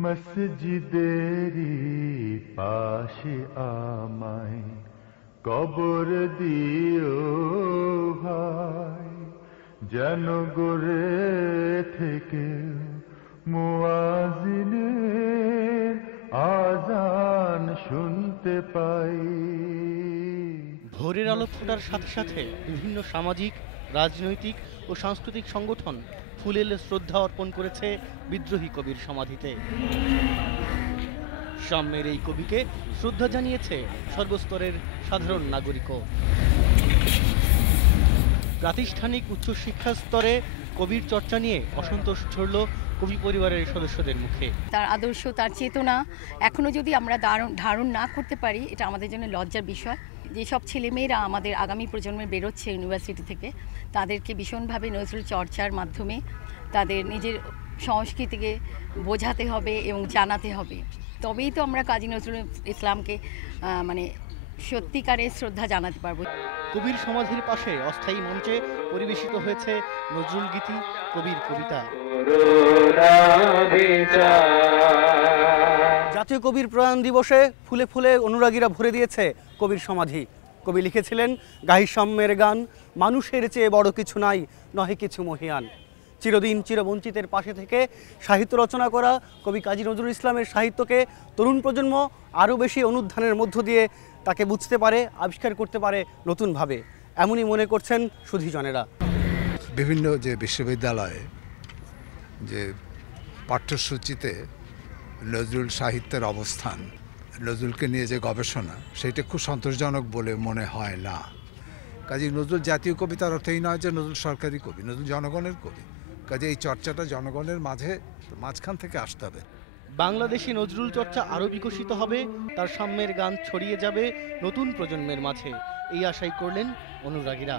মসজিদেরি পাশে আমায় কবর দিও ভাই, যেন গড়ে থেকে মুয়াজ্জিনের আযান শুনতে পাই। ভোরের আলো ফোটার সাথে সাথে বিভিন্ন সামাজিক, রাজনৈতিক ও সাংস্কৃতিক সংগঠন ফুলেল শ্রদ্ধা অর্পণ করেছে বিদ্রোহী কবির সমাধিতে। সাম্যের এই কবিকে শ্রদ্ধা জানিয়েছে সর্বস্তরের সাধারণ নাগরিকও। প্রাতিষ্ঠানিক উচ্চশিক্ষা স্তরে কবির চর্চা নিয়ে অসন্তোষ ছড়ল কবি পরিবারের সদস্যদের মুখে। তার আদর্শ, তার চেতনা এখনো যদি আমরা ধারণ না করতে পারি, এটা আমাদের জন্য লজ্জার বিষয়। যেসব ছেলেমেয়েরা আমাদের আগামী প্রজন্মে বেরোচ্ছে ইউনিভার্সিটি থেকে, তাদেরকে ভীষণভাবে নজরুল চর্চার মাধ্যমে তাদের নিজের সংস্কৃতিকে বোঝাতে হবে এবং জানাতে হবে। তবেই তো আমরা কাজী নজরুল ইসলামকে সত্যিকারের শ্রদ্ধা জানাতে পারবো। কবির সমাধির পাশে অস্থায়ী মঞ্চে পরিবেশিত হয়েছে নজরুল গীতি, কবির কবিতা। জাতীয় কবির প্রয়াণ দিবসে ফুলে ফুলে অনুরাগীরা ভরে দিয়েছে কবির সমাধি। কবি লিখেছিলেন, গাহি সাম্যের গান, মানুষের চেয়ে বড় কিছু নাই, নহে কিছু মহিয়ান। চিরদিন চিরবঞ্চিতের পাশে থেকে সাহিত্য রচনা করা কবি কাজী নজরুল ইসলামের সাহিত্যকে তরুণ প্রজন্ম আরও বেশি অনুধ্যানের মধ্য দিয়ে তাকে বুঝতে পারে, আবিষ্কার করতে পারে নতুনভাবে, এমনই মনে করছেন সুধীজনেরা। বিভিন্ন যে বিশ্ববিদ্যালয়ে যে পাঠ্যসূচিতে নজরুল সাহিত্যের অবস্থান, নজরুলকে নিয়ে যে গবেষণা, সেটা খুব সন্তোষজনক বলে মনে হয় না। কাজে নজরুল জাতীয় কবি তার অর্থ এই নয় যে নজরুল সরকারি কবি, নজরুল জনগণের কবি। কাজে এই চর্চাটা জনগণের মাঝখান থেকে আসতে হবে। বাংলাদেশি নজরুল চর্চা আরও বিকশিত হবে, তার সাম্যের গান ছড়িয়ে যাবে নতুন প্রজন্মের মাঝে, এই আশাই করলেন অনুরাগীরা।